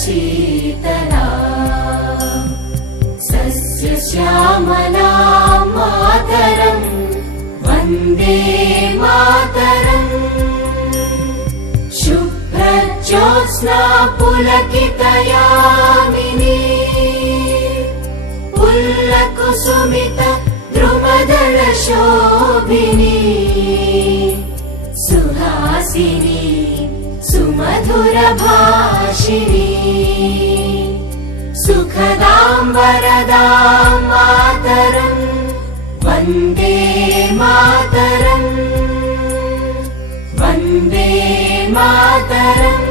शीतला सस्यश्यामला मातरम् वन्दे मातरम् शुभ्रज्योत्स्ना पुलकितयामिनी पुल्लकुसुमित द्रुमदल शोभिनी सुहासिनी सुमधुर भाषिणी सुखदां वरदां मातरम् वन्दे मातरम् वन्दे मातरम्।